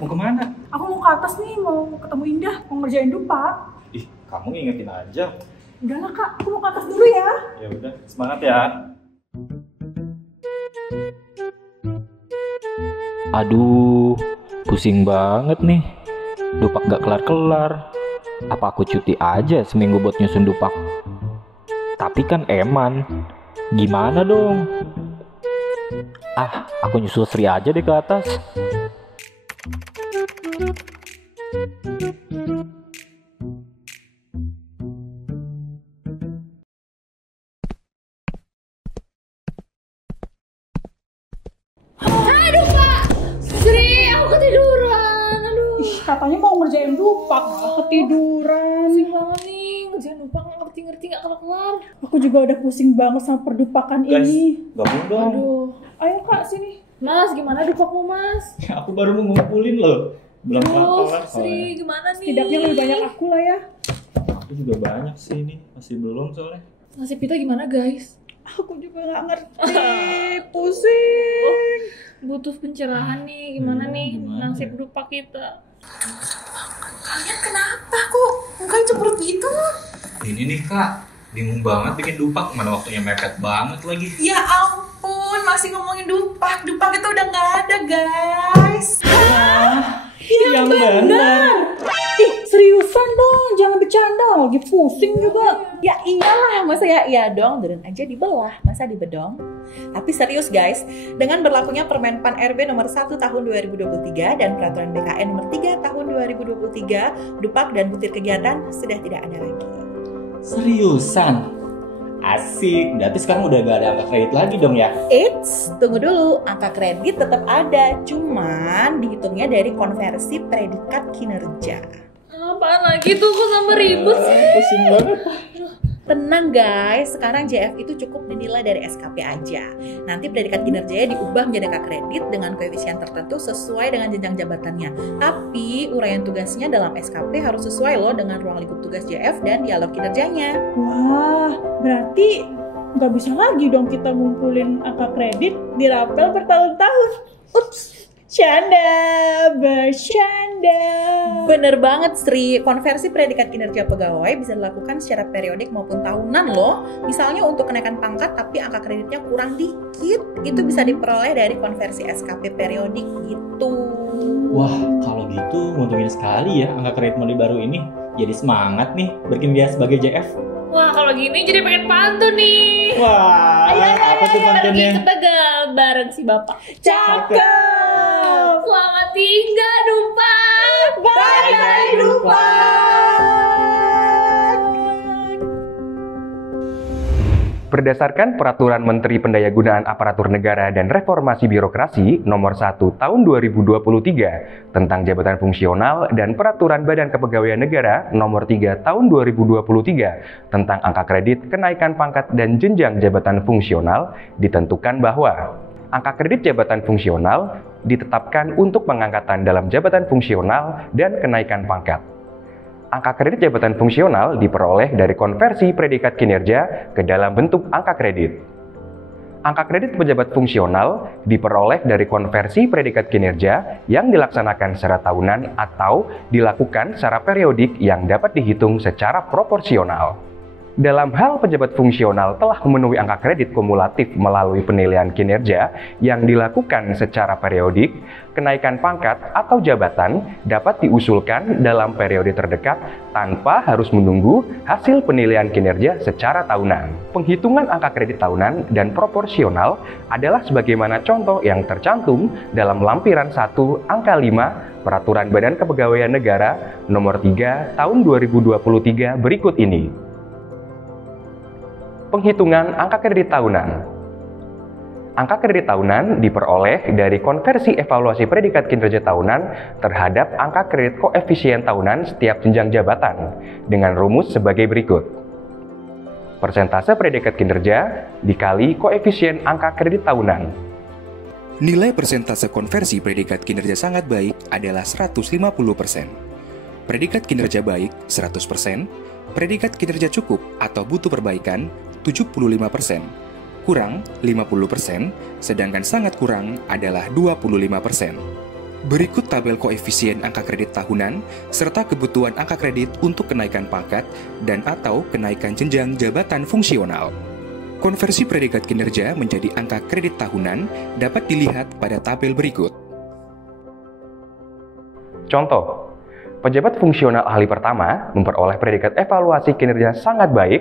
mau kemana? Aku mau ke atas nih, mau ketemu Indah, mau ngerjain dupa. Ih, kamu ngingetin aja. Udahlah kak, aku mau ke atas dulu ya. Ya udah, semangat ya. Aduh, pusing banget nih. Dupak gak kelar-kelar. Apa aku cuti aja seminggu buat nyusun dupak? Tapi kan eman. Gimana dong? Ah, aku nyusul Sri aja deh ke atas. Aduh Pak, Sri, aku ketiduran. Aduh, Katanya mau ngerjain dupa, malah ketiduran. pusing banget nih, ngerjain lupa nggak ngerti-ngerti nggak kelar-kelar. Aku juga udah pusing banget sama perdupakan Guys, ini. gabung dong. Aduh, Ayo kak, sini. Mas, gimana dupakmu Mas? Aku baru mau ngumpulin loh. Belum Aduh, kelar Sri, gimana nih? Setidaknya lebih banyak aku lah ya. Aku juga banyak sih ini, masih belum soalnya. Nasib kita gimana guys? Aku juga nggak ngerti, pusing. Butuh pencerahan nih, gimana Iya, nih gimana nasib ya? dupak kita? Kalian kenapa kok? Mukanya cemberut gitu? Ini nih kak, bingung banget bikin dupak, mana waktunya mepet banget lagi. Ya ampun, masih ngomongin dupak. Dupak itu udah nggak ada, guys. Yang benar. Ih, seriusan dong, jangan bercanda. Lagi pusing juga. Ya iyalah, masa ya iya dong, deren aja dibelah, masa dibedong. Tapi serius guys, dengan berlakunya Permenpan RB nomor 1 tahun 2023 dan Peraturan BKN nomor 3 tahun 2023, dupak dan butir kegiatan sudah tidak ada lagi. Seriusan? Asik, berarti sekarang udah gak ada angka kredit lagi dong ya? Eits, tunggu dulu, angka kredit tetap ada, cuman dihitungnya dari konversi predikat kinerja. Apaan lagi tuh, kok sama ribut sih? Pusing banget. Tenang guys, sekarang JF itu cukup dinilai dari SKP aja. Nanti predikat kinerjanya diubah menjadi angka kredit dengan koefisien tertentu sesuai dengan jenjang jabatannya. Tapi uraian tugasnya dalam SKP harus sesuai loh dengan ruang lingkup tugas JF dan dialog kinerjanya. Wah, berarti nggak bisa lagi dong kita ngumpulin angka kredit di rapel bertahun-tahun. Ups, bercanda. Bener banget Sri, konversi predikat kinerja pegawai bisa dilakukan secara periodik maupun tahunan loh. Misalnya untuk kenaikan pangkat tapi angka kreditnya kurang dikit, itu bisa diperoleh dari konversi SKP periodik gitu. Wah, kalau gitu nguntungin sekali ya angka kredit Moli baru ini. Jadi semangat nih berkinerja sebagai JF. Wah, kalau gini jadi pengen pantun nih. Wah, apa tuh pantunnya? Kita bareng si Bapak. Cakep. Selamat tinggal dupak. Bye-bye, dupak. Berdasarkan Peraturan Menteri Pendayagunaan Aparatur Negara dan Reformasi Birokrasi Nomor 1 Tahun 2023 tentang jabatan fungsional dan Peraturan Badan Kepegawaian Negara Nomor 3 Tahun 2023 tentang angka kredit kenaikan pangkat dan jenjang jabatan fungsional, ditentukan bahwa angka kredit jabatan fungsional ditetapkan untuk pengangkatan dalam jabatan fungsional dan kenaikan pangkat. Angka kredit jabatan fungsional diperoleh dari konversi predikat kinerja ke dalam bentuk angka kredit. Angka kredit pejabat fungsional diperoleh dari konversi predikat kinerja yang dilaksanakan secara tahunan atau dilakukan secara periodik yang dapat dihitung secara proporsional. Dalam hal pejabat fungsional telah memenuhi angka kredit kumulatif melalui penilaian kinerja yang dilakukan secara periodik, kenaikan pangkat atau jabatan dapat diusulkan dalam periode terdekat tanpa harus menunggu hasil penilaian kinerja secara tahunan. Penghitungan angka kredit tahunan dan proporsional adalah sebagaimana contoh yang tercantum dalam lampiran 1 angka 5 Peraturan Badan Kepegawaian Negara Nomor 3 Tahun 2023 berikut ini. Penghitungan angka kredit tahunan. Angka kredit tahunan diperoleh dari konversi evaluasi predikat kinerja tahunan terhadap angka kredit koefisien tahunan setiap jenjang jabatan dengan rumus sebagai berikut. Persentase predikat kinerja dikali koefisien angka kredit tahunan. Nilai persentase konversi predikat kinerja sangat baik adalah 150%. Predikat kinerja baik 100%, predikat kinerja cukup atau butuh perbaikan 75%, kurang 50%, sedangkan sangat kurang adalah 25%. Berikut tabel koefisien angka kredit tahunan serta kebutuhan angka kredit untuk kenaikan pangkat dan atau kenaikan jenjang jabatan fungsional. Konversi predikat kinerja menjadi angka kredit tahunan dapat dilihat pada tabel berikut. Contoh, pejabat fungsional ahli pertama memperoleh predikat evaluasi kinerja sangat baik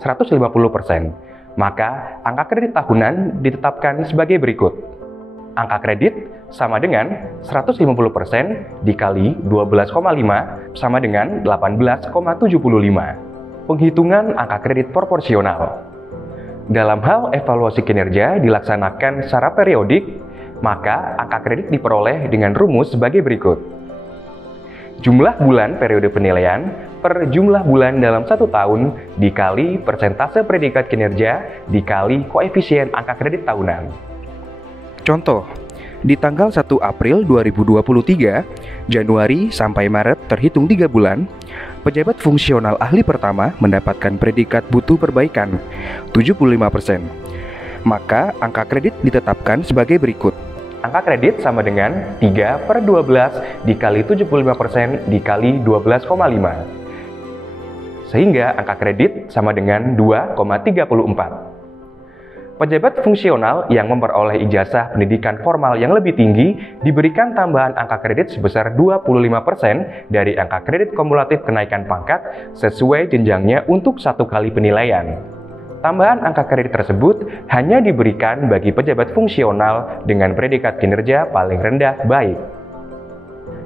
150%, maka angka kredit tahunan ditetapkan sebagai berikut. Angka kredit sama dengan 150% dikali 12,5 sama dengan 18,75. Penghitungan angka kredit proporsional. Dalam hal evaluasi kinerja dilaksanakan secara periodik, maka angka kredit diperoleh dengan rumus sebagai berikut. Jumlah bulan periode penilaian per jumlah bulan dalam 1 tahun dikali persentase predikat kinerja dikali koefisien angka kredit tahunan. Contoh, di tanggal 1 April 2023, Januari sampai Maret terhitung 3 bulan, pejabat fungsional ahli pertama mendapatkan predikat butuh perbaikan 75%. Maka angka kredit ditetapkan sebagai berikut. Angka kredit sama dengan 3/12 dikali 75% dikali 12,5. Sehingga angka kredit sama dengan 2,34. Pejabat fungsional yang memperoleh ijazah pendidikan formal yang lebih tinggi diberikan tambahan angka kredit sebesar 25% dari angka kredit kumulatif kenaikan pangkat sesuai jenjangnya untuk 1 kali penilaian. Tambahan angka kredit tersebut hanya diberikan bagi pejabat fungsional dengan predikat kinerja paling rendah baik.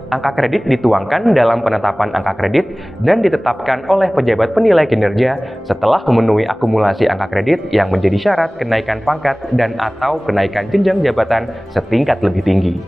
Angka kredit dituangkan dalam penetapan angka kredit dan ditetapkan oleh pejabat penilai kinerja setelah memenuhi akumulasi angka kredit yang menjadi syarat kenaikan pangkat dan atau kenaikan jenjang jabatan setingkat lebih tinggi.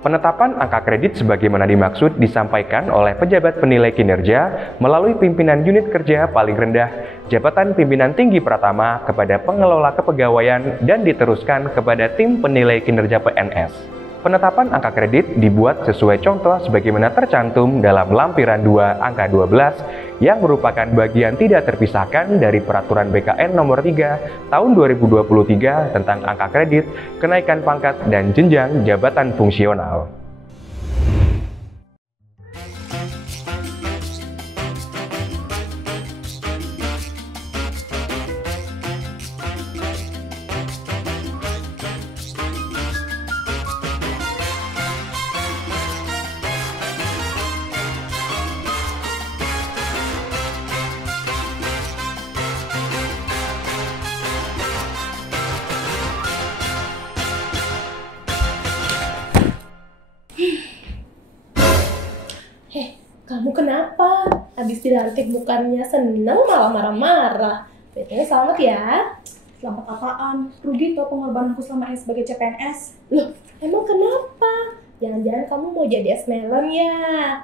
Penetapan angka kredit sebagaimana dimaksud disampaikan oleh pejabat penilai kinerja melalui pimpinan unit kerja paling rendah, jabatan pimpinan tinggi pratama kepada pengelola kepegawaian dan diteruskan kepada tim penilai kinerja PNS. Penetapan angka kredit dibuat sesuai contoh sebagaimana tercantum dalam lampiran 2 angka 12 yang merupakan bagian tidak terpisahkan dari Peraturan BKN Nomor 3 Tahun 2023 tentang angka kredit, kenaikan pangkat, dan jenjang jabatan fungsional. Kamu kenapa? Habis dilantik bukannya seneng malah marah-marah. Betulnya selamat ya. Selamat apaan? Rugi tau pengorbanan aku selama ini sebagai CPNS. Loh, emang kenapa? Jangan-jangan kamu mau jadi esmelon ya?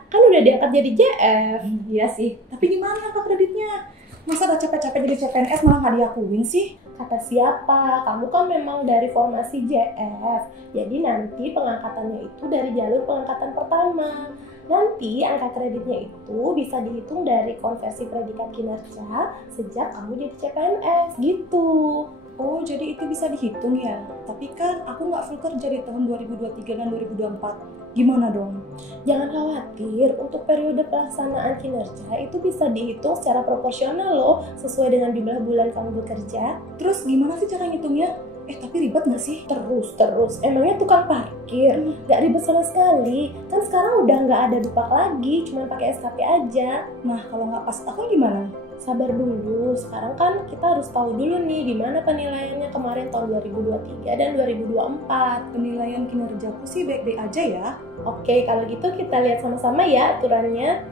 Kan udah diangkat jadi JF. Iya sih, tapi gimana Kak kreditnya? Masa udah capek-capek jadi CPNS malah nggak diakuin sih? Kata siapa? Kamu kan memang dari formasi JF. Jadi nanti pengangkatannya itu dari jalur pengangkatan pertama. Nanti angka kreditnya itu bisa dihitung dari konversi predikat kinerja sejak kamu jadi CPNS gitu. Oh, jadi itu bisa dihitung ya? Tapi kan aku nggak full kerja di tahun 2023 dan 2024. Gimana dong? Jangan khawatir, untuk periode pelaksanaan kinerja itu bisa dihitung secara proporsional loh, sesuai dengan jumlah bulan kamu bekerja. Terus gimana sih cara ngitungnya? Tapi ribet nggak sih? Terus, emangnya tukang parkir? Nggak ribet sama sekali. Kan sekarang udah nggak ada dupak lagi, cuma pakai SKP aja. Nah, kalau nggak pas aku gimana? Sabar dulu, sekarang kan kita harus tahu dulu nih gimana penilaiannya kemarin tahun 2023 dan 2024. Penilaian kinerjaku sih baik-baik aja ya. Oke, kalau gitu kita lihat sama-sama ya aturannya.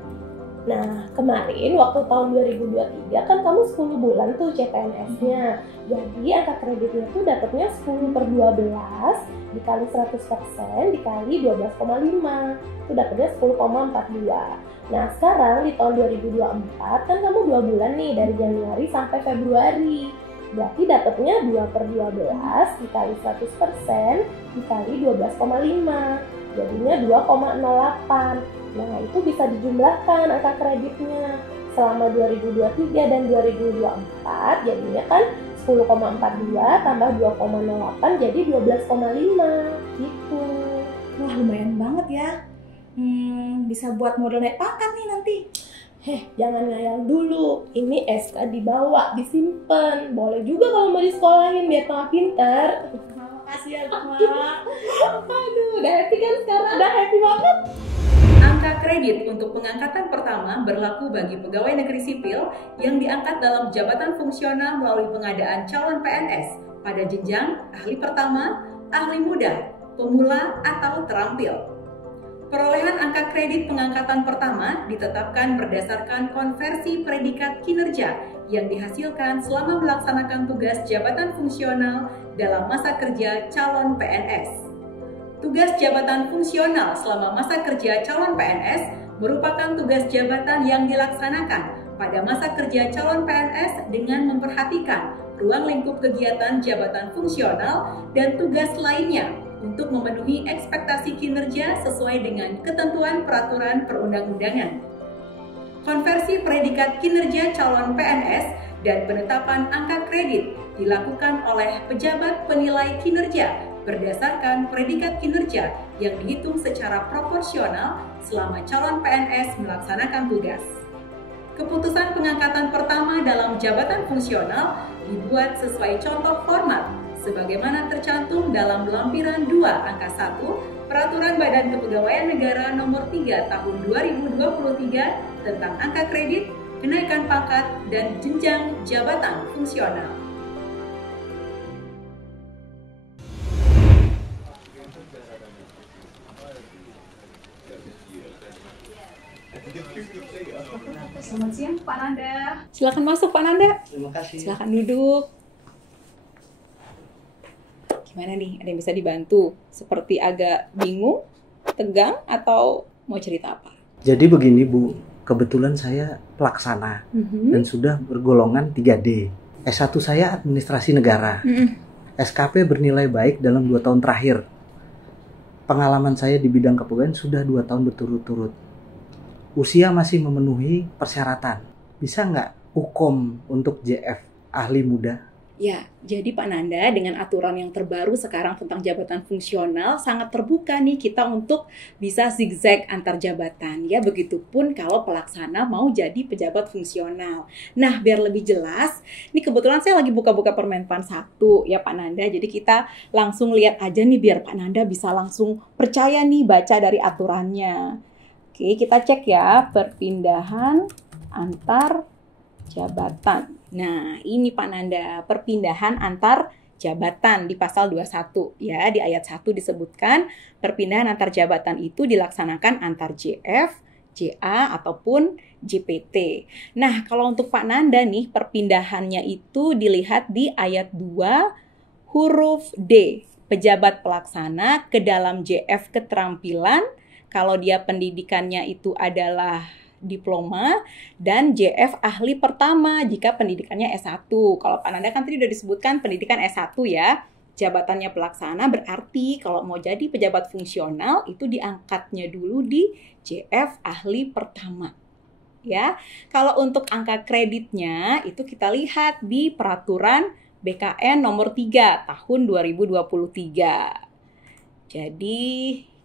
Nah, kemarin waktu tahun 2023 kan kamu 10 bulan tuh CPNS-nya. Jadi angka kreditnya tuh dapatnya 10/12 dikali 100% dikali 12,5. Itu dapatnya 10,42. Nah, sekarang di tahun 2024 kan kamu 2 bulan nih dari Januari sampai Februari. Berarti dapatnya 2/12 dikali 100% dikali 12,5. Jadinya 2,08. Nah, itu bisa dijumlahkan angka kreditnya. Selama 2023 dan 2024 jadinya kan 10,42 tambah 2,08 jadi 12,5 gitu. lumayan banget ya. Bisa buat modal naik pangkat nih nanti. Jangan ngayal dulu. Ini SK dibawa, disimpan. Boleh juga kalau mau disekolahin biar tambah pintar. Makasih ya, Mak. Aduh, udah happy kan sekarang? Udah happy banget. Angka kredit untuk pengangkatan pertama berlaku bagi pegawai negeri sipil yang diangkat dalam jabatan fungsional melalui pengadaan calon PNS pada jenjang ahli pertama, ahli muda, pemula, atau terampil. Perolehan angka kredit pengangkatan pertama ditetapkan berdasarkan konversi predikat kinerja yang dihasilkan selama melaksanakan tugas jabatan fungsional dalam masa kerja calon PNS. Tugas jabatan fungsional selama masa kerja calon PNS merupakan tugas jabatan yang dilaksanakan pada masa kerja calon PNS dengan memperhatikan ruang lingkup kegiatan jabatan fungsional dan tugas lainnya untuk memenuhi ekspektasi kinerja sesuai dengan ketentuan peraturan perundang-undangan. Konversi predikat kinerja calon PNS dan penetapan angka kredit dilakukan oleh pejabat penilai kinerja berdasarkan predikat kinerja yang dihitung secara proporsional selama calon PNS melaksanakan tugas. Keputusan pengangkatan pertama dalam jabatan fungsional dibuat sesuai contoh format sebagaimana tercantum dalam lampiran 2 angka 1 Peraturan Badan Kepegawaian Negara Nomor 3 Tahun 2023 tentang angka kredit, kenaikan pangkat, dan jenjang jabatan fungsional. Selamat siang Pak Nanda. Silakan masuk Pak Nanda. Terima kasih. Silakan duduk. Gimana nih? Ada yang bisa dibantu? Seperti agak bingung, tegang, atau mau cerita apa? Jadi begini Bu, kebetulan saya pelaksana dan sudah bergolongan 3D. S1 saya administrasi negara. SKP bernilai baik dalam 2 tahun terakhir. Pengalaman saya di bidang kepegawaian sudah 2 tahun berturut-turut. Usia masih memenuhi persyaratan. Bisa nggak Ukom untuk JF ahli muda? Ya, jadi Pak Nanda dengan aturan yang terbaru sekarang tentang jabatan fungsional sangat terbuka nih kita untuk bisa zigzag antar jabatan ya. Begitupun kalau pelaksana mau jadi pejabat fungsional. Nah, biar lebih jelas, ini kebetulan saya lagi buka-buka Permenpan 1 ya Pak Nanda. Jadi kita langsung lihat aja nih biar Pak Nanda bisa langsung percaya nih baca dari aturannya. Oke, kita cek ya perpindahan antar jabatan. Nah, ini Pak Nanda, perpindahan antar jabatan di pasal 21 ya, di ayat 1 disebutkan perpindahan antar jabatan itu dilaksanakan antar JF, JA ataupun JPT. Nah, kalau untuk Pak Nanda nih perpindahannya itu dilihat di ayat 2 huruf D, pejabat pelaksana ke dalam JF keterampilan kalau dia pendidikannya itu adalah diploma, dan JF ahli pertama jika pendidikannya S1. Kalau Pak Nanda kan tadi udah disebutkan pendidikan S1 ya, jabatannya pelaksana berarti kalau mau jadi pejabat fungsional itu diangkatnya dulu di JF ahli pertama. Ya, kalau untuk angka kreditnya itu kita lihat di peraturan BKN nomor 3 tahun 2023. Jadi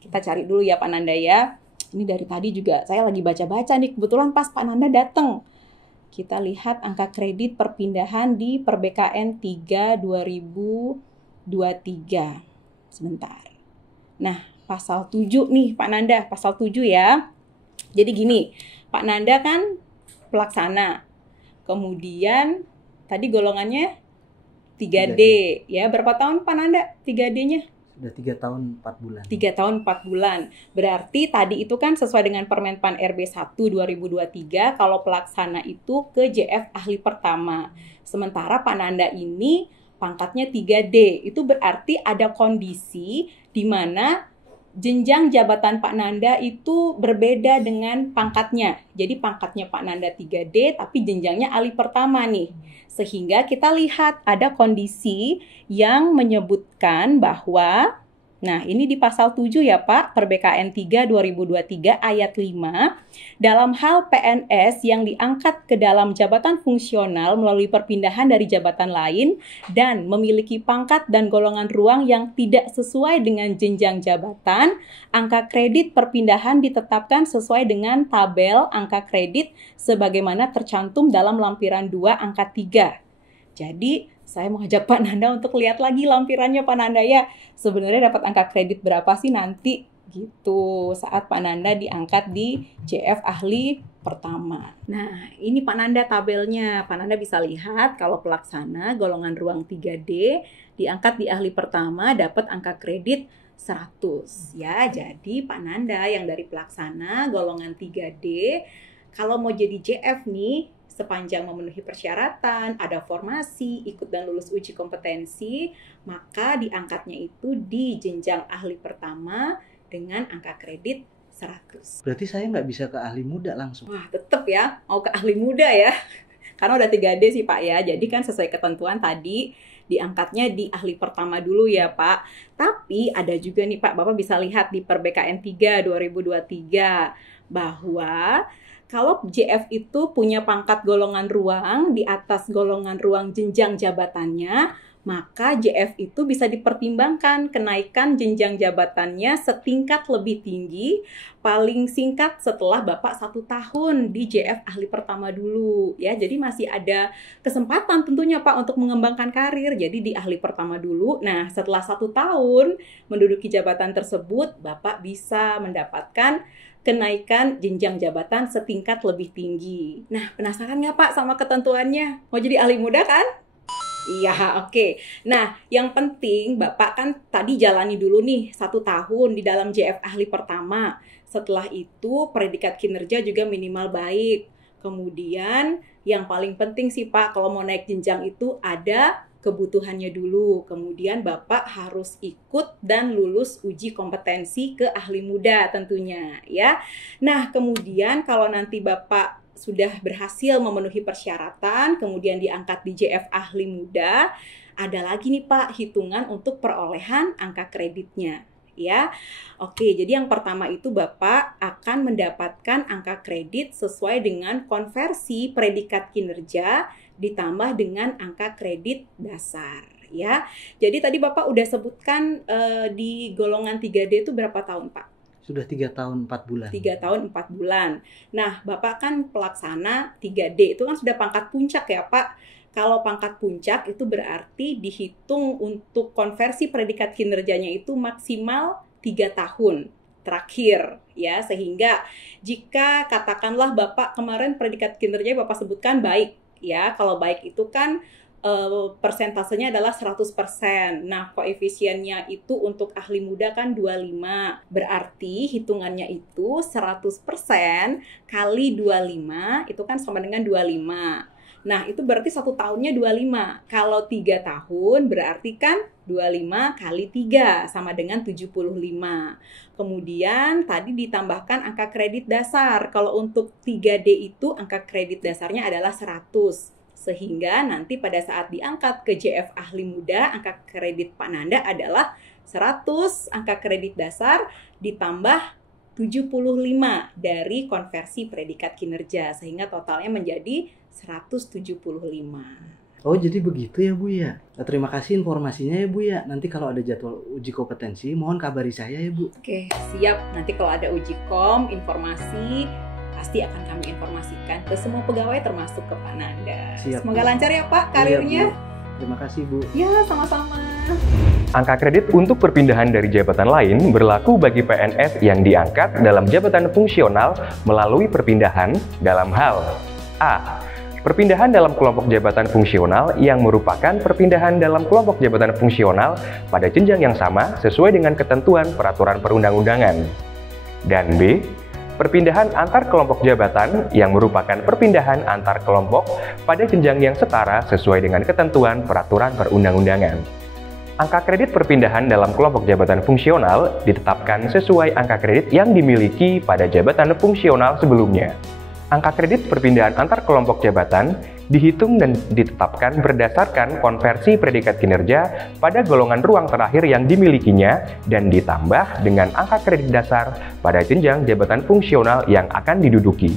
kita cari dulu ya Pak Nanda ya. Ini dari tadi juga saya lagi baca-baca nih, kebetulan pas Pak Nanda datang. Kita lihat angka kredit perpindahan di PerBKN 3 2023. Sebentar. Nah, pasal 7 nih Pak Nanda, pasal 7 ya. Jadi gini, Pak Nanda kan pelaksana. Kemudian tadi golongannya 3D. Ya, berapa tahun Pak Nanda 3D-nya? Sudah 3 tahun 4 bulan. 3 tahun 4 bulan. Berarti tadi itu kan sesuai dengan Permenpan RB 1 2023 kalau pelaksana itu ke JF ahli pertama. Sementara Pak Nanda ini pangkatnya 3D. Itu berarti ada kondisi di mana jenjang jabatan Pak Nanda itu berbeda dengan pangkatnya. Jadi pangkatnya Pak Nanda 3D tapi jenjangnya ahli pertama nih. Sehingga kita lihat ada kondisi yang menyebutkan bahwa Nah, ini di pasal 7 ya Pak, PRBKN 3 2023 ayat 5. Dalam hal PNS yang diangkat ke dalam jabatan fungsional melalui perpindahan dari jabatan lain dan memiliki pangkat dan golongan ruang yang tidak sesuai dengan jenjang jabatan, angka kredit perpindahan ditetapkan sesuai dengan tabel angka kredit sebagaimana tercantum dalam lampiran 2 angka 3. Jadi, saya mau ajak Pak Nanda untuk lihat lagi lampirannya Pak Nanda ya. Sebenarnya dapat angka kredit berapa sih nanti gitu saat Pak Nanda diangkat di JF ahli pertama. Nah, ini Pak Nanda tabelnya. Pak Nanda bisa lihat kalau pelaksana golongan ruang 3D diangkat di ahli pertama dapat angka kredit 100 ya. Jadi Pak Nanda yang dari pelaksana golongan 3D kalau mau jadi JF nih sepanjang memenuhi persyaratan, ada formasi, ikut dan lulus uji kompetensi, maka diangkatnya itu di jenjang ahli pertama dengan angka kredit 100. Berarti saya nggak bisa ke ahli muda langsung? Wah, tetap ya, mau ke ahli muda ya. Karena udah 3D sih Pak ya, jadi kan sesuai ketentuan tadi, diangkatnya di ahli pertama dulu ya Pak. Tapi ada juga nih Pak, Bapak bisa lihat di PRBKN 3 2023, bahwa kalau JF itu punya pangkat golongan ruang di atas golongan ruang jenjang jabatannya, maka JF itu bisa dipertimbangkan kenaikan jenjang jabatannya setingkat lebih tinggi, paling singkat setelah Bapak 1 tahun di JF ahli pertama dulu. Ya, jadi masih ada kesempatan tentunya Pak untuk mengembangkan karir. Jadi di ahli pertama dulu. Nah, setelah 1 tahun menduduki jabatan tersebut, Bapak bisa mendapatkan kenaikan jenjang jabatan setingkat lebih tinggi. Nah, penasaran nggak Pak sama ketentuannya? Mau jadi ahli muda kan? Iya, oke. Nah, yang penting Bapak kan tadi jalani dulu nih 1 tahun di dalam JF ahli pertama. Setelah itu predikat kinerja juga minimal baik. Kemudian yang paling penting sih Pak, kalau mau naik jenjang itu ada kebutuhannya dulu. Kemudian Bapak harus ikut dan lulus uji kompetensi ke ahli muda tentunya ya. Nah, kemudian kalau nanti Bapak sudah berhasil memenuhi persyaratan, kemudian diangkat di JF ahli muda, ada lagi nih Pak hitungan untuk perolehan angka kreditnya. Ya, oke. Jadi yang pertama itu Bapak akan mendapatkan angka kredit sesuai dengan konversi predikat kinerja ditambah dengan angka kredit dasar. Ya, jadi tadi Bapak udah sebutkan di golongan 3D itu berapa tahun Pak? Sudah 3 tahun 4 bulan. 3 tahun 4 bulan. Nah, Bapak kan pelaksana 3D itu kan sudah pangkat puncak ya Pak. Kalau pangkat puncak itu berarti dihitung untuk konversi predikat kinerjanya itu maksimal 3 tahun terakhir ya, sehingga jika katakanlah Bapak kemarin predikat kinerja Bapak sebutkan baik ya, kalau baik itu kan persentasenya adalah 100%. Nah, koefisiennya itu untuk ahli muda kan 25. Berarti hitungannya itu 100% kali 25 itu kan sama dengan 25. Nah, itu berarti 1 tahunnya 25. Kalau 3 tahun berarti kan 25 kali 3 sama dengan 75. Kemudian tadi ditambahkan angka kredit dasar. Kalau untuk 3D itu angka kredit dasarnya adalah 100. Sehingga nanti pada saat diangkat ke JF ahli muda, angka kredit Pak Nanda adalah 100 angka kredit dasar ditambah 75 dari konversi predikat kinerja, sehingga totalnya menjadi 175. Oh, jadi begitu ya Bu ya. Terima kasih informasinya ya Bu ya. Nanti kalau ada jadwal uji kompetensi, mohon kabari saya ya Bu. Oke, siap. Nanti kalau ada uji kom, informasi pasti akan kami informasikan ke semua pegawai termasuk ke Pak Nanda. Siap, Semoga Bu. lancar ya Pak karirnya. Iya, Bu. Terima kasih Bu. Ya, sama-sama. Angka kredit untuk perpindahan dari jabatan lain berlaku bagi PNS yang diangkat dalam jabatan fungsional melalui perpindahan dalam hal A. Perpindahan dalam kelompok jabatan fungsional yang merupakan perpindahan dalam kelompok jabatan fungsional pada jenjang yang sama sesuai dengan ketentuan peraturan perundang-undangan. Dan B. Perpindahan antar kelompok jabatan yang merupakan perpindahan antar kelompok pada jenjang yang setara sesuai dengan ketentuan peraturan perundang-undangan. Angka kredit perpindahan dalam kelompok jabatan fungsional ditetapkan sesuai angka kredit yang dimiliki pada jabatan fungsional sebelumnya. Angka kredit perpindahan antar kelompok jabatan dihitung dan ditetapkan berdasarkan konversi predikat kinerja pada golongan ruang terakhir yang dimilikinya dan ditambah dengan angka kredit dasar pada jenjang jabatan fungsional yang akan diduduki.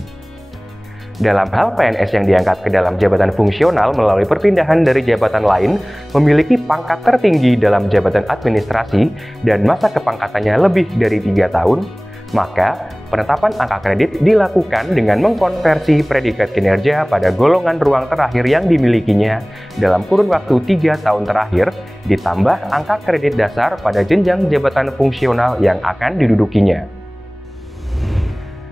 Dalam hal PNS yang diangkat ke dalam jabatan fungsional melalui perpindahan dari jabatan lain memiliki pangkat tertinggi dalam jabatan administrasi dan masa kepangkatannya lebih dari 3 tahun, maka penetapan angka kredit dilakukan dengan mengkonversi predikat kinerja pada golongan ruang terakhir yang dimilikinya dalam kurun waktu 3 tahun terakhir, ditambah angka kredit dasar pada jenjang jabatan fungsional yang akan didudukinya.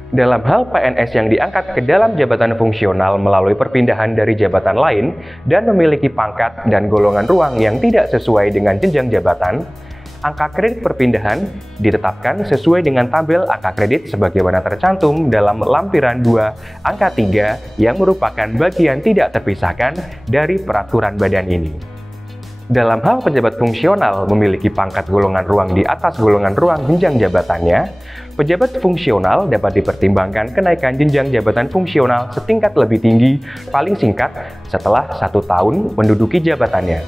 Dalam hal PNS yang diangkat ke dalam jabatan fungsional melalui perpindahan dari jabatan lain dan memiliki pangkat dan golongan ruang yang tidak sesuai dengan jenjang jabatan, angka kredit perpindahan ditetapkan sesuai dengan tabel angka kredit sebagaimana tercantum dalam lampiran 2 angka 3 yang merupakan bagian tidak terpisahkan dari peraturan badan ini. Dalam hal pejabat fungsional memiliki pangkat golongan ruang di atas golongan ruang jenjang jabatannya, pejabat fungsional dapat dipertimbangkan kenaikan jenjang jabatan fungsional setingkat lebih tinggi paling singkat setelah 1 tahun menduduki jabatannya.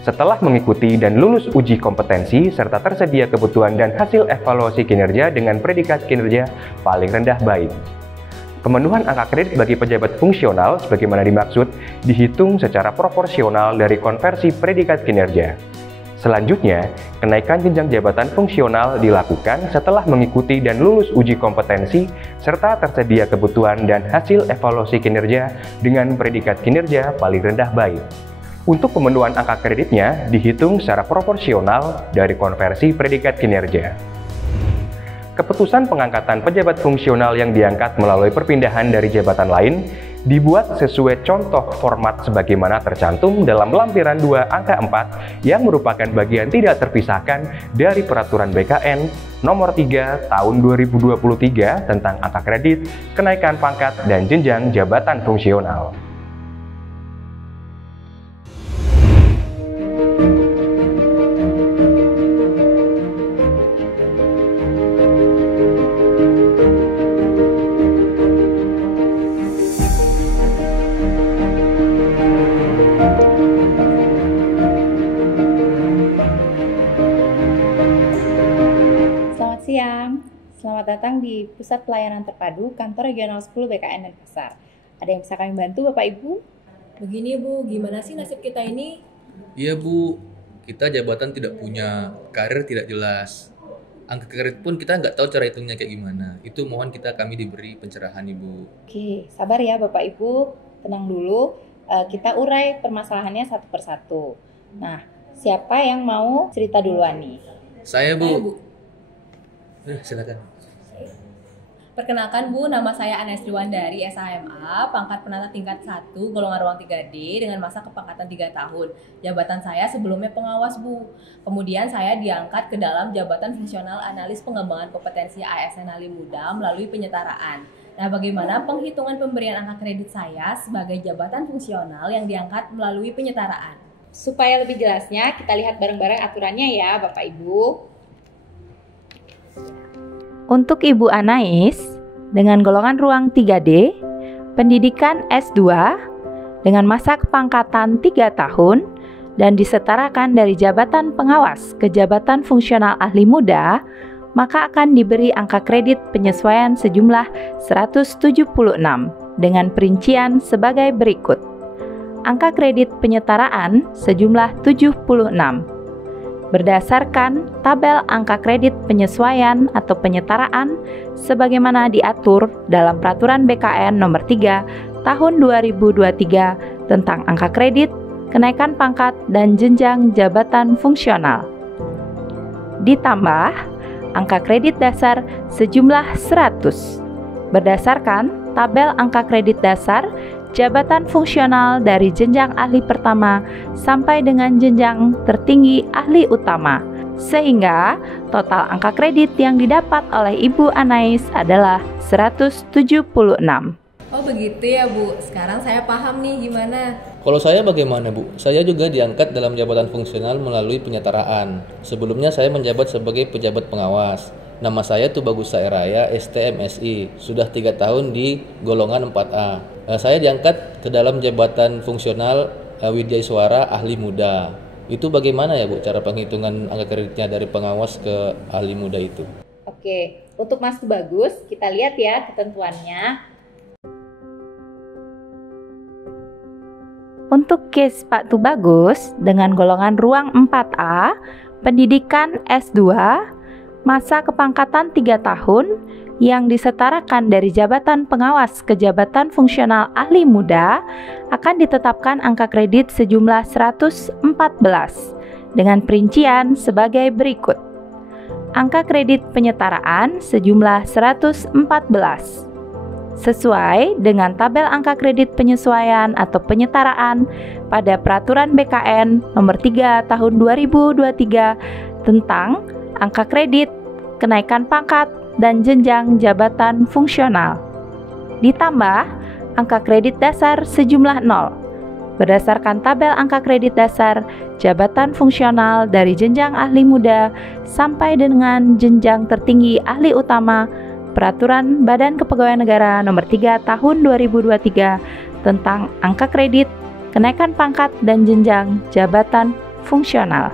Setelah mengikuti dan lulus uji kompetensi serta tersedia kebutuhan dan hasil evaluasi kinerja dengan predikat kinerja paling rendah baik. Pemenuhan angka kredit bagi pejabat fungsional sebagaimana dimaksud dihitung secara proporsional dari konversi predikat kinerja. Selanjutnya, kenaikan jenjang jabatan fungsional dilakukan setelah mengikuti dan lulus uji kompetensi serta tersedia kebutuhan dan hasil evaluasi kinerja dengan predikat kinerja paling rendah baik. Untuk pemenuhan angka kreditnya dihitung secara proporsional dari konversi predikat kinerja. Keputusan pengangkatan pejabat fungsional yang diangkat melalui perpindahan dari jabatan lain dibuat sesuai contoh format sebagaimana tercantum dalam lampiran 2 angka 4 yang merupakan bagian tidak terpisahkan dari Peraturan BKN Nomor 3 Tahun 2023 tentang angka kredit, kenaikan pangkat, dan jenjang jabatan fungsional. Selamat datang di Pusat Pelayanan Terpadu Kantor Regional 10 BKN Denpasar. Ada yang bisa kami bantu Bapak Ibu? Begini Bu, gimana sih nasib kita ini? Iya Bu, kita jabatan tidak punya, karir tidak jelas. Angka kredit pun kita nggak tahu cara hitungnya kayak gimana. Itu mohon kami diberi pencerahan Ibu. Oke, sabar ya Bapak Ibu, tenang dulu. Kita urai permasalahannya satu persatu. Nah, siapa yang mau cerita duluan nih? Saya Bu. Silakan. Perkenalkan Bu, nama saya Anes Triwandari, SHMA, pangkat penata tingkat 1, golongan ruang 3D dengan masa kepangkatan 3 tahun. Jabatan saya sebelumnya pengawas Bu. Kemudian saya diangkat ke dalam jabatan fungsional analis pengembangan kompetensi ASN Ali Muda melalui penyetaraan. Nah, bagaimana penghitungan pemberian angka kredit saya sebagai jabatan fungsional yang diangkat melalui penyetaraan? Supaya lebih jelasnya, kita lihat bareng-bareng aturannya ya Bapak Ibu. Untuk Ibu Anais, dengan golongan ruang 3D, pendidikan S2, dengan masa kepangkatan 3 tahun, dan disetarakan dari jabatan pengawas ke jabatan fungsional ahli muda, maka akan diberi angka kredit penyesuaian sejumlah 176 dengan perincian sebagai berikut. Angka kredit penyetaraan sejumlah 76. Berdasarkan tabel angka kredit penyesuaian atau penyetaraan sebagaimana diatur dalam Peraturan BKN Nomor 3 Tahun 2023 tentang angka kredit, kenaikan pangkat, dan jenjang jabatan fungsional. Ditambah angka kredit dasar sejumlah 100 berdasarkan tabel angka kredit dasar jabatan fungsional dari jenjang ahli pertama sampai dengan jenjang tertinggi ahli utama, sehingga total angka kredit yang didapat oleh Ibu Anais adalah 176. Oh begitu ya Bu, sekarang saya paham nih gimana. Kalau saya bagaimana Bu? Saya juga diangkat dalam jabatan fungsional melalui penyetaraan. Sebelumnya saya menjabat sebagai pejabat pengawas. Nama saya Tubagus Saeraya, STMSI, sudah 3 tahun di golongan 4A. Saya diangkat ke dalam jabatan fungsional Widyaswara Ahli Muda. Itu bagaimana ya Bu, cara penghitungan angka kreditnya dari pengawas ke ahli muda itu? Oke, untuk Mas Tubagus, kita lihat ya ketentuannya. Untuk case Pak Tubagus dengan golongan ruang 4A, pendidikan S2, masa kepangkatan 3 tahun yang disetarakan dari jabatan pengawas ke jabatan fungsional ahli muda akan ditetapkan angka kredit sejumlah 114 dengan perincian sebagai berikut. Angka kredit penyetaraan sejumlah 114 sesuai dengan tabel angka kredit penyesuaian atau penyetaraan pada Peraturan BKN Nomor 3 Tahun 2023 tentang angka kredit, kenaikan pangkat, dan jenjang jabatan fungsional. Ditambah angka kredit dasar sejumlah 0 berdasarkan tabel angka kredit dasar jabatan fungsional dari jenjang ahli muda sampai dengan jenjang tertinggi ahli utama Peraturan Badan Kepegawaian Negara Nomor 3 Tahun 2023 tentang angka kredit, kenaikan pangkat, dan jenjang jabatan fungsional.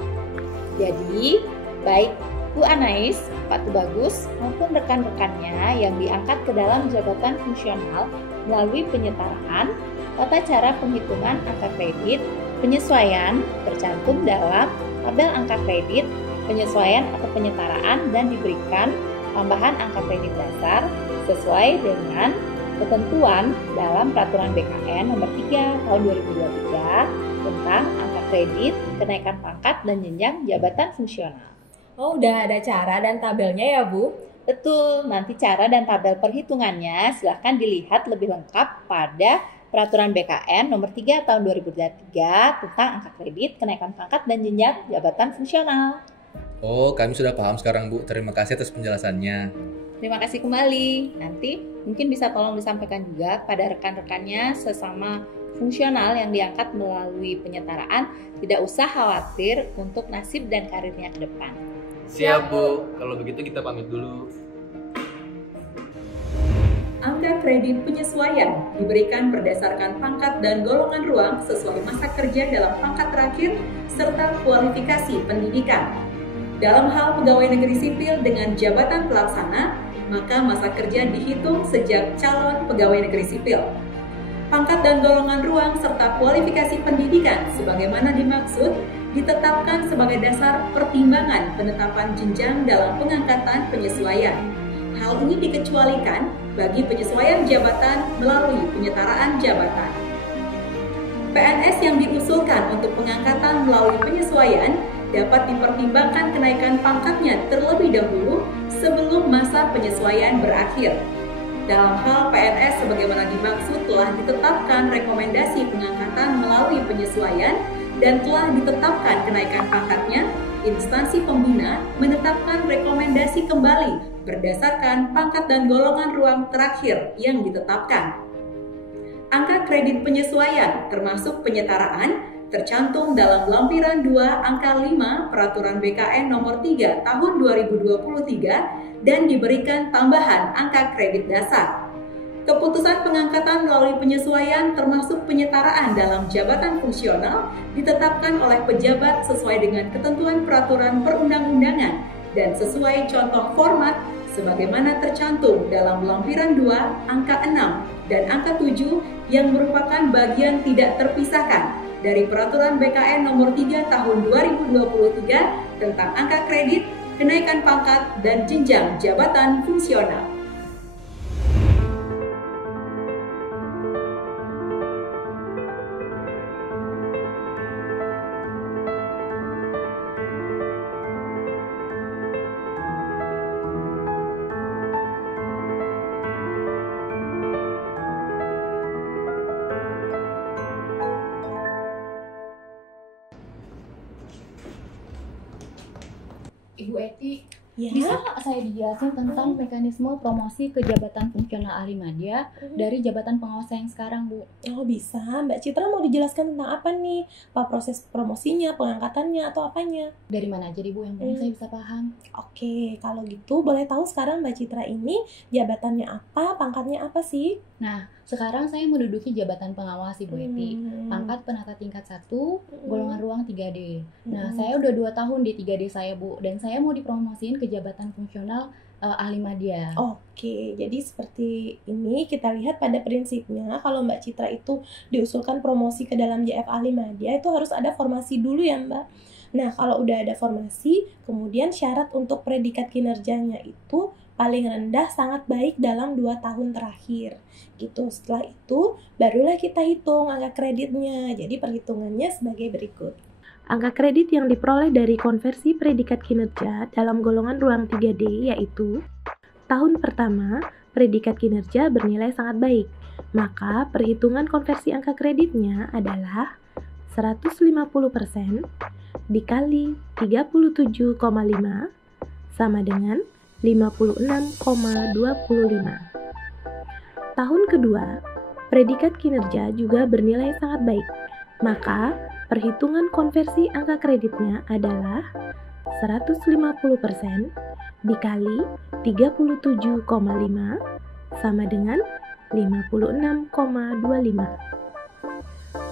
Jadi, baik Bu Anais, Pak Tubagus, maupun rekan-rekannya yang diangkat ke dalam jabatan fungsional melalui penyetaraan, tata cara penghitungan angka kredit, penyesuaian tercantum dalam tabel angka kredit, penyesuaian atau penyetaraan, dan diberikan tambahan angka kredit dasar sesuai dengan ketentuan dalam Peraturan BKN Nomor 3 Tahun 2023 tentang angka kredit, kenaikan pangkat, dan jenjang jabatan fungsional. Oh, udah ada cara dan tabelnya ya Bu? Betul, nanti cara dan tabel perhitungannya silahkan dilihat lebih lengkap pada Peraturan BKN Nomor 3 Tahun 2023 tentang angka kredit, kenaikan pangkat, dan jenjang jabatan fungsional. Oh, kami sudah paham sekarang Bu. Terima kasih atas penjelasannya. Terima kasih kembali. Nanti mungkin bisa tolong disampaikan juga pada rekan-rekannya sesama fungsional yang diangkat melalui penyetaraan, tidak usah khawatir untuk nasib dan karirnya ke depan. Siap Bu, kalau begitu kita pamit dulu. Angka kredit penyesuaian diberikan berdasarkan pangkat dan golongan ruang sesuai masa kerja dalam pangkat terakhir serta kualifikasi pendidikan. Dalam hal pegawai negeri sipil dengan jabatan pelaksana, maka masa kerja dihitung sejak calon pegawai negeri sipil. Pangkat dan golongan ruang serta kualifikasi pendidikan sebagaimana dimaksud ditetapkan sebagai dasar pertimbangan penetapan jenjang dalam pengangkatan penyesuaian. Hal ini dikecualikan bagi penyesuaian jabatan melalui penyetaraan jabatan. PNS yang diusulkan untuk pengangkatan melalui penyesuaian dapat dipertimbangkan kenaikan pangkatnya terlebih dahulu sebelum masa penyesuaian berakhir. Dalam hal PNS sebagaimana dimaksud telah ditetapkan rekomendasi pengangkatan melalui penyesuaian dan telah ditetapkan kenaikan pangkatnya, instansi pembina menetapkan rekomendasi kembali berdasarkan pangkat dan golongan ruang terakhir yang ditetapkan. Angka kredit penyesuaian termasuk penyetaraan tercantum dalam lampiran 2 angka 5 Peraturan BKN Nomor 3 Tahun 2023 dan diberikan tambahan angka kredit dasar. Keputusan pengangkatan melalui penyesuaian termasuk penyetaraan dalam jabatan fungsional ditetapkan oleh pejabat sesuai dengan ketentuan peraturan perundang-undangan dan sesuai contoh format sebagaimana tercantum dalam lampiran 2 angka 6 dan angka 7 yang merupakan bagian tidak terpisahkan dari Peraturan BKN Nomor 3 Tahun 2023 tentang angka kredit, kenaikan pangkat, dan jenjang jabatan fungsional. Ibu Eti, Ya. Bisa saya dijelasin tentang mekanisme promosi ke jabatan fungsional ahli media dari jabatan pengawas yang sekarang, Bu? Oh bisa, Mbak Citra mau dijelaskan tentang apa nih? Apa proses promosinya, pengangkatannya, atau apanya? Dari mana aja nih, Bu, yang penting saya bisa paham. Oke, kalau gitu boleh tahu sekarang Mbak Citra ini jabatannya apa, pangkatnya apa sih? Nah, sekarang saya menduduki jabatan pengawas Ibu Eti, pangkat penata tingkat 1, golongan ruang 3D. Nah, saya udah 2 tahun di 3D saya, Bu, dan saya mau dipromosiin ke jabatan fungsional ahli media. Oke, jadi seperti ini kita lihat pada prinsipnya kalau Mbak Citra itu diusulkan promosi ke dalam JF ahli media itu harus ada formasi dulu ya Mbak. Nah, kalau udah ada formasi, kemudian syarat untuk predikat kinerjanya itu paling rendah sangat baik dalam 2 tahun terakhir gitu. Setelah itu barulah kita hitung angka kreditnya. Jadi perhitungannya sebagai berikut. Angka kredit yang diperoleh dari konversi predikat kinerja dalam golongan ruang 3D yaitu tahun pertama predikat kinerja bernilai sangat baik. Maka perhitungan konversi angka kreditnya adalah 150% dikali 37,5 sama dengan 56,25. Tahun kedua, predikat kinerja juga bernilai sangat baik. Maka, perhitungan konversi angka kreditnya adalah 150% dikali 37,5 sama dengan 56,25.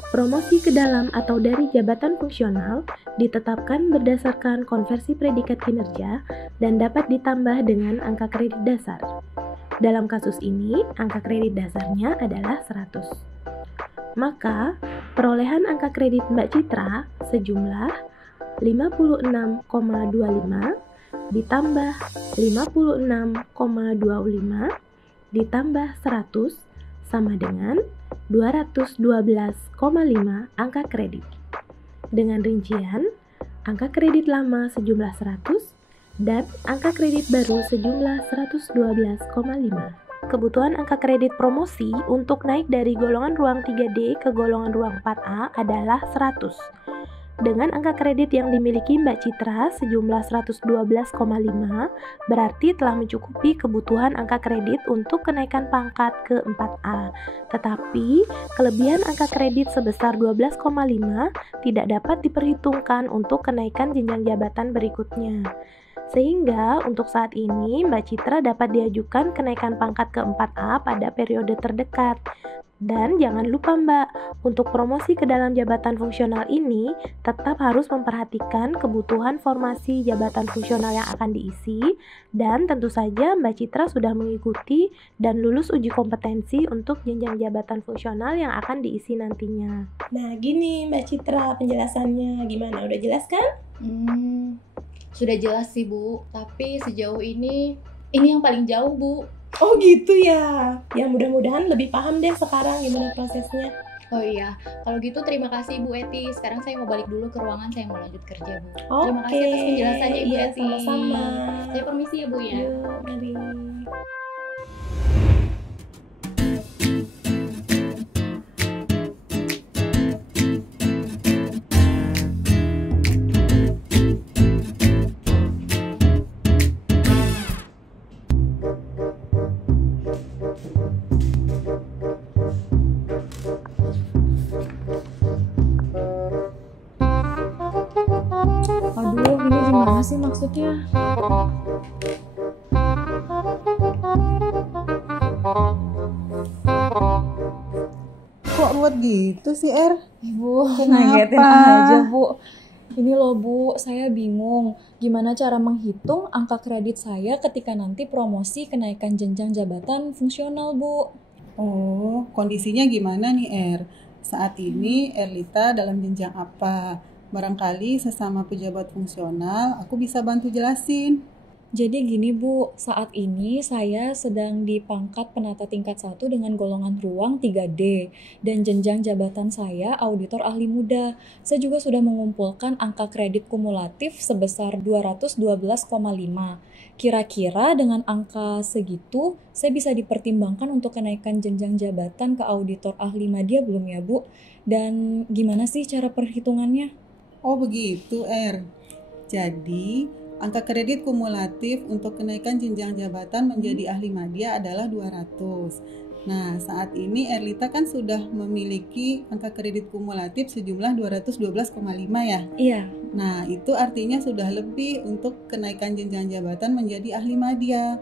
Promosi ke dalam atau dari jabatan fungsional ditetapkan berdasarkan konversi predikat kinerja dan dapat ditambah dengan angka kredit dasar. Dalam kasus ini, angka kredit dasarnya adalah 100. Maka, perolehan angka kredit Mbak Citra sejumlah 56,25 ditambah 56,25 ditambah 100 sama dengan 212,5 angka kredit. Dengan rincian, angka kredit lama sejumlah 100 dan angka kredit baru sejumlah 112,5. Kebutuhan angka kredit promosi untuk naik dari golongan ruang 3D ke golongan ruang 4A adalah 100. Dengan angka kredit yang dimiliki Mbak Citra sejumlah 112,5 berarti telah mencukupi kebutuhan angka kredit untuk kenaikan pangkat ke 4A. Tetapi, kelebihan angka kredit sebesar 12,5 tidak dapat diperhitungkan untuk kenaikan jenjang jabatan berikutnya. Sehingga untuk saat ini Mbak Citra dapat diajukan kenaikan pangkat ke 4A pada periode terdekat. Dan jangan lupa Mbak, untuk promosi ke dalam jabatan fungsional ini tetap harus memperhatikan kebutuhan formasi jabatan fungsional yang akan diisi dan tentu saja Mbak Citra sudah mengikuti dan lulus uji kompetensi untuk jenjang jabatan fungsional yang akan diisi nantinya. Nah gini Mbak Citra penjelasannya, gimana? Udah jelas kan? Sudah jelas sih Bu, tapi sejauh ini yang paling jauh Bu. Oh gitu ya. Ya mudah-mudahan lebih paham deh sekarang gimana prosesnya. Oh iya, kalau gitu terima kasih Ibu Eti. Sekarang saya mau balik dulu ke ruangan, saya mau lanjut kerja Bu. Terima kasih atas penjelasannya Ibu Eti. Sama-sama. Saya permisi ya Bu ya. Yuk, mari. Aduh, ini gimana sih maksudnya? Kok buat gitu sih, Bu, Kenapa? ngagetin aja, Bu. Ini loh, Bu, saya bingung gimana cara menghitung angka kredit saya ketika nanti promosi kenaikan jenjang jabatan fungsional, Bu. Oh, kondisinya gimana nih, Saat ini Erlita dalam jenjang apa? Barangkali sesama pejabat fungsional, aku bisa bantu jelasin. Jadi gini Bu, saat ini saya sedang di pangkat penata tingkat 1 dengan golongan ruang 3D dan jenjang jabatan saya auditor ahli muda. Saya juga sudah mengumpulkan angka kredit kumulatif sebesar 212,5. Kira-kira dengan angka segitu saya bisa dipertimbangkan untuk kenaikan jenjang jabatan ke auditor ahli media belum ya Bu? Dan gimana sih cara perhitungannya? Oh begitu, Jadi Angka kredit kumulatif untuk kenaikan jenjang jabatan menjadi ahli media adalah 200. Nah, saat ini Erlita kan sudah memiliki angka kredit kumulatif sejumlah 212,5 ya? Iya. Nah, itu artinya sudah lebih untuk kenaikan jenjang jabatan menjadi ahli media.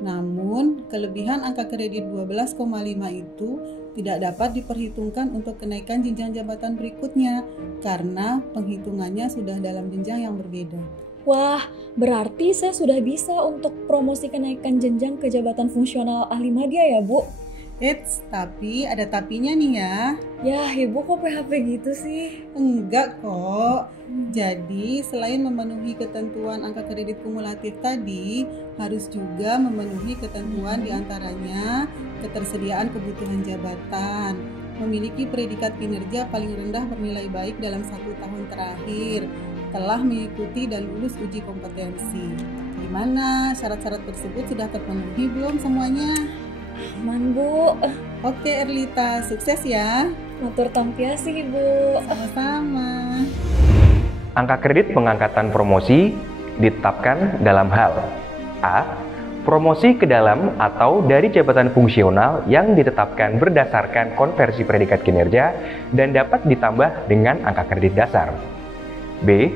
Namun, kelebihan angka kredit 12,5 itu tidak dapat diperhitungkan untuk kenaikan jenjang jabatan berikutnya karena penghitungannya sudah dalam jenjang yang berbeda. Wah, berarti saya sudah bisa untuk promosi kenaikan jenjang ke jabatan fungsional ahli media ya, Bu? Eits, tapi ada tapinya nih ya. Ya, Ibu kok PHP gitu sih? Enggak kok. Jadi, selain memenuhi ketentuan angka kredit kumulatif tadi, harus juga memenuhi ketentuan diantaranya ketersediaan kebutuhan jabatan, memiliki predikat kinerja paling rendah bernilai baik dalam 1 tahun terakhir, telah mengikuti dan lulus uji kompetensi. Gimana? Syarat-syarat tersebut sudah terpenuhi belum semuanya? Aman, Bu. Oke, Erlita, sukses ya. Matur tampiasi, Bu. Sama-sama. Angka kredit pengangkatan promosi ditetapkan dalam hal A. Promosi ke dalam atau dari jabatan fungsional yang ditetapkan berdasarkan konversi predikat kinerja dan dapat ditambah dengan angka kredit dasar. B.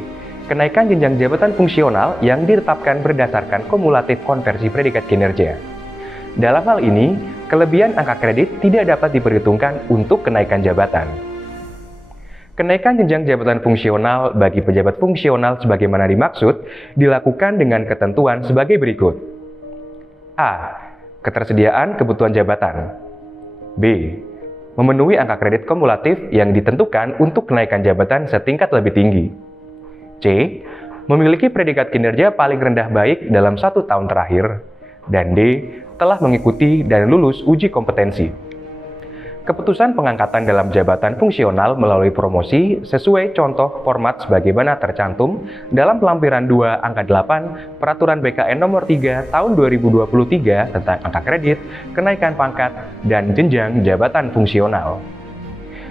Kenaikan jenjang jabatan fungsional yang ditetapkan berdasarkan kumulatif konversi predikat kinerja. Dalam hal ini, kelebihan angka kredit tidak dapat diperhitungkan untuk kenaikan jabatan. Kenaikan jenjang jabatan fungsional bagi pejabat fungsional sebagaimana dimaksud dilakukan dengan ketentuan sebagai berikut. A. Ketersediaan kebutuhan jabatan. B. Memenuhi angka kredit kumulatif yang ditentukan untuk kenaikan jabatan setingkat lebih tinggi. C. Memiliki predikat kinerja paling rendah baik dalam 1 tahun terakhir. Dan D. Telah mengikuti dan lulus uji kompetensi. Keputusan pengangkatan dalam jabatan fungsional melalui promosi sesuai contoh format sebagaimana tercantum dalam lampiran 2 angka 8 Peraturan BKN Nomor 3 Tahun 2023 tentang angka kredit, kenaikan pangkat, dan jenjang jabatan fungsional.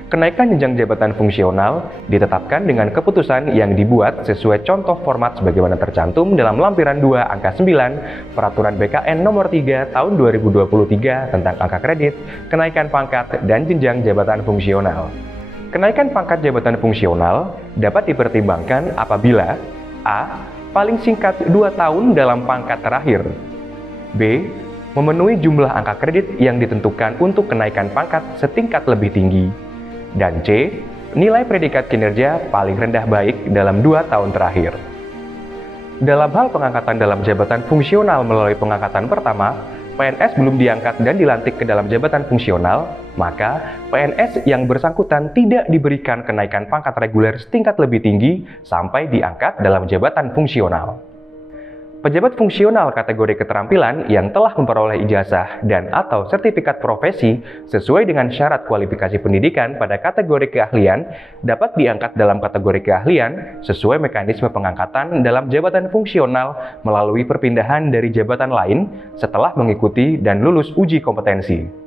Kenaikan jenjang jabatan fungsional ditetapkan dengan keputusan yang dibuat sesuai contoh format sebagaimana tercantum dalam lampiran 2 angka 9 Peraturan BKN Nomor 3 Tahun 2023 tentang angka kredit, kenaikan pangkat, dan jenjang jabatan fungsional. Kenaikan pangkat jabatan fungsional dapat dipertimbangkan apabila A. Paling singkat 2 tahun dalam pangkat terakhir. B. Memenuhi jumlah angka kredit yang ditentukan untuk kenaikan pangkat setingkat lebih tinggi. Dan C. Nilai predikat kinerja paling rendah baik dalam 2 tahun terakhir. Dalam hal pengangkatan dalam jabatan fungsional melalui pengangkatan pertama, PNS belum diangkat dan dilantik ke dalam jabatan fungsional, maka PNS yang bersangkutan tidak diberikan kenaikan pangkat reguler setingkat lebih tinggi sampai diangkat dalam jabatan fungsional. Pejabat fungsional kategori keterampilan yang telah memperoleh ijazah dan atau sertifikat profesi sesuai dengan syarat kualifikasi pendidikan pada kategori keahlian dapat diangkat dalam kategori keahlian sesuai mekanisme pengangkatan dalam jabatan fungsional melalui perpindahan dari jabatan lain setelah mengikuti dan lulus uji kompetensi.